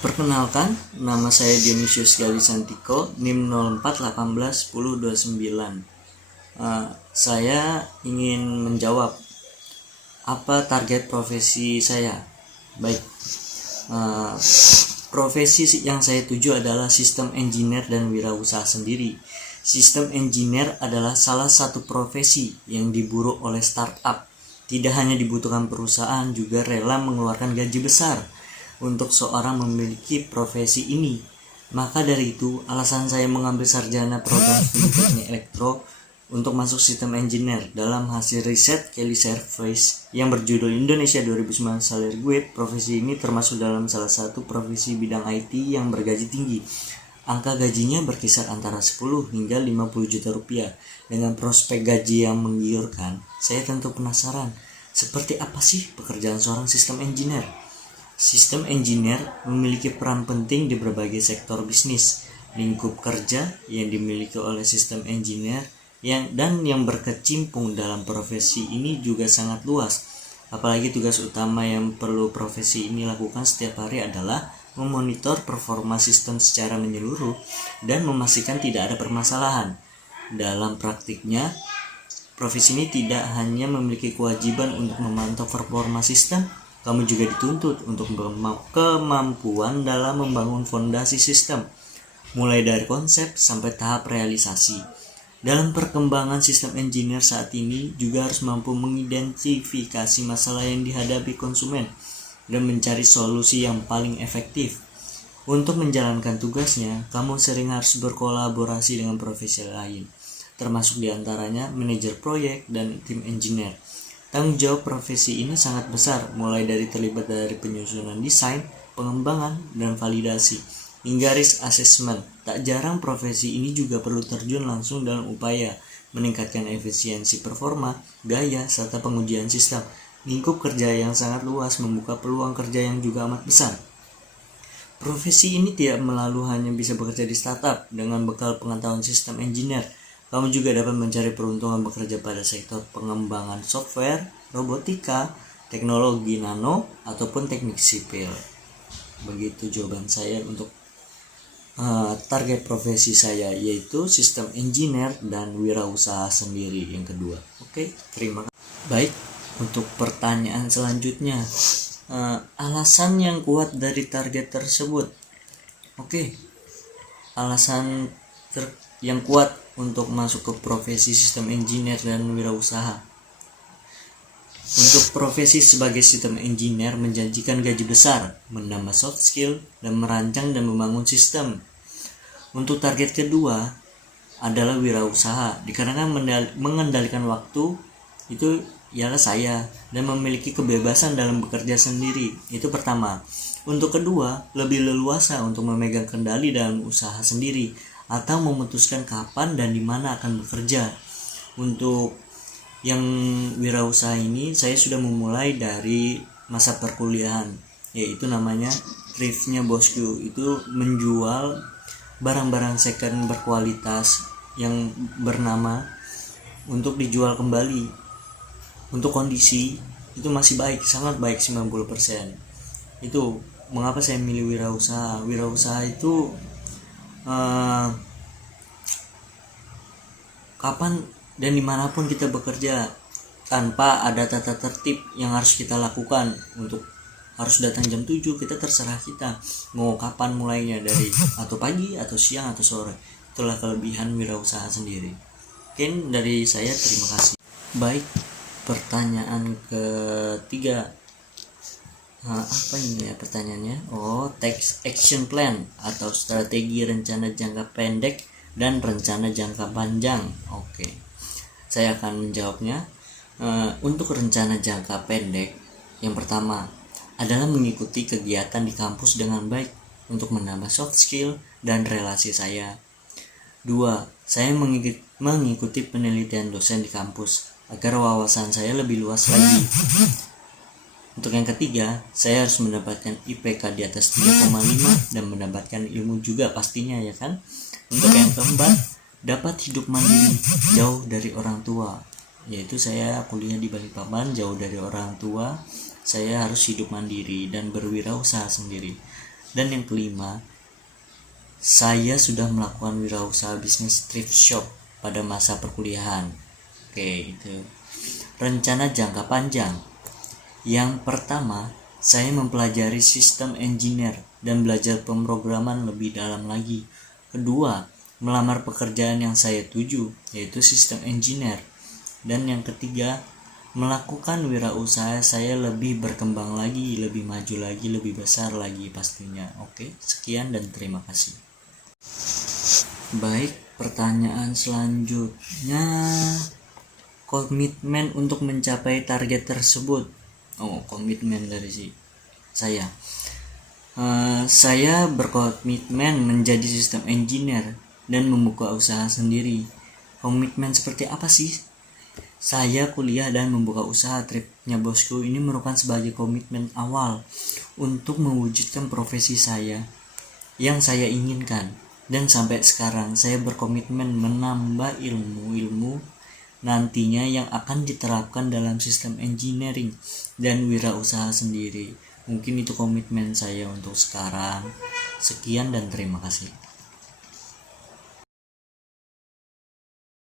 Perkenalkan, nama saya Dionysius Galisantiko, NIM 04181029. Saya ingin menjawab apa target profesi saya. Baik, profesi yang saya tuju adalah sistem engineer dan wirausaha sendiri. Sistem engineer adalah salah satu profesi yang diburu oleh startup. Tidak hanya dibutuhkan perusahaan, juga rela mengeluarkan gaji besar untuk seorang memiliki profesi ini. Maka dari itu, alasan saya mengambil sarjana program studi teknik elektro untuk masuk sistem engineer. Dalam hasil riset Kelly Service yang berjudul Indonesia 2009 Salary Guide, profesi ini termasuk dalam salah satu profesi bidang IT yang bergaji tinggi. Angka gajinya berkisar antara 10 hingga 50 juta rupiah. Dengan prospek gaji yang menggiurkan, saya tentu penasaran, seperti apa sih pekerjaan seorang sistem engineer? Sistem engineer memiliki peran penting di berbagai sektor bisnis. Lingkup kerja yang dimiliki oleh sistem engineer yang berkecimpung dalam profesi ini juga sangat luas. Apalagi tugas utama yang perlu profesi ini lakukan setiap hari adalah memonitor performa sistem secara menyeluruh dan memastikan tidak ada permasalahan. Dalam praktiknya, profesi ini tidak hanya memiliki kewajiban untuk memantau performa sistem, kamu juga dituntut untuk kemampuan dalam membangun fondasi sistem, mulai dari konsep sampai tahap realisasi. Dalam perkembangan sistem engineer saat ini juga harus mampu mengidentifikasi masalah yang dihadapi konsumen dan mencari solusi yang paling efektif. Untuk menjalankan tugasnya, kamu sering harus berkolaborasi dengan profesi lain, termasuk diantaranya manajer proyek dan tim engineer. Tanggung jawab profesi ini sangat besar, mulai dari terlibat dari penyusunan desain, pengembangan, dan validasi, hingga risk assessment. Tak jarang profesi ini juga perlu terjun langsung dalam upaya meningkatkan efisiensi performa, gaya, serta pengujian sistem. Lingkup kerja yang sangat luas membuka peluang kerja yang juga amat besar. Profesi ini tidak melulu hanya bisa bekerja di startup. Dengan bekal pengetahuan sistem engineer, kamu juga dapat mencari peruntungan bekerja pada sektor pengembangan software, robotika, teknologi nano, ataupun teknik sipil. Begitu jawaban saya untuk target profesi saya, yaitu sistem engineer dan wirausaha sendiri yang kedua. Oke, terima kasih. Baik, untuk pertanyaan selanjutnya, alasan yang kuat dari target tersebut. Oke, alasan yang kuat untuk masuk ke profesi sistem engineer dan wirausaha. Untuk profesi sebagai sistem engineer menjanjikan gaji besar, menambah soft skill, dan merancang dan membangun sistem. Untuk target kedua adalah wirausaha, dikarenakan mengendalikan waktu itu ialah saya dan memiliki kebebasan dalam bekerja sendiri. Itu pertama. Untuk kedua, lebih leluasa untuk memegang kendali dalam usaha sendiri atau memutuskan kapan dan di mana akan bekerja. Untuk yang wirausaha ini saya sudah memulai dari masa perkuliahan, yaitu namanya thriftnya bosku. Itu menjual barang-barang second berkualitas yang bernama untuk dijual kembali. Untuk kondisi itu masih baik, sangat baik 90%. Itu mengapa saya milih wirausaha. Wirausaha itu kapan dan dimanapun kita bekerja tanpa ada tata tertib yang harus kita lakukan. Untuk harus datang jam 7, kita terserah kita mau kapan mulainya, dari atau pagi atau siang atau sore. Itulah kelebihan wirausaha sendiri. Mungkin dari saya, terima kasih. Baik, pertanyaan ketiga. Apa ini ya pertanyaannya? Text action plan atau strategi rencana jangka pendek dan rencana jangka panjang. Oke, saya akan menjawabnya. Untuk rencana jangka pendek, yang pertama adalah mengikuti kegiatan di kampus dengan baik untuk menambah soft skill dan relasi saya. 2. Saya mengikuti penelitian dosen di kampus agar wawasan saya lebih luas lagi. Untuk yang ketiga, saya harus mendapatkan IPK di atas 3,5 dan mendapatkan ilmu juga pastinya, ya kan? Untuk yang keempat, dapat hidup mandiri jauh dari orang tua, yaitu saya kuliah di Balikpapan, jauh dari orang tua. Saya harus hidup mandiri dan berwirausaha sendiri. Dan yang kelima, saya sudah melakukan wirausaha bisnis thrift shop pada masa perkuliahan. Oke, itu rencana jangka panjang. Yang pertama, saya mempelajari sistem engineer dan belajar pemrograman lebih dalam lagi. Kedua, melamar pekerjaan yang saya tuju, yaitu sistem engineer. Dan yang ketiga, melakukan wirausaha saya lebih berkembang lagi, lebih maju lagi, lebih besar lagi pastinya. Oke, sekian dan terima kasih. Baik, pertanyaan selanjutnya, komitmen untuk mencapai target tersebut. Komitmen dari saya. Saya berkomitmen menjadi sistem engineer dan membuka usaha sendiri. Komitmen seperti apa sih? Saya kuliah dan membuka usaha tripnya bosku ini merupakan sebagai komitmen awal untuk mewujudkan profesi saya yang saya inginkan. Dan sampai sekarang saya berkomitmen menambah ilmu nantinya yang akan diterapkan dalam sistem engineering dan wirausaha sendiri. Mungkin itu komitmen saya untuk sekarang. Sekian dan terima kasih.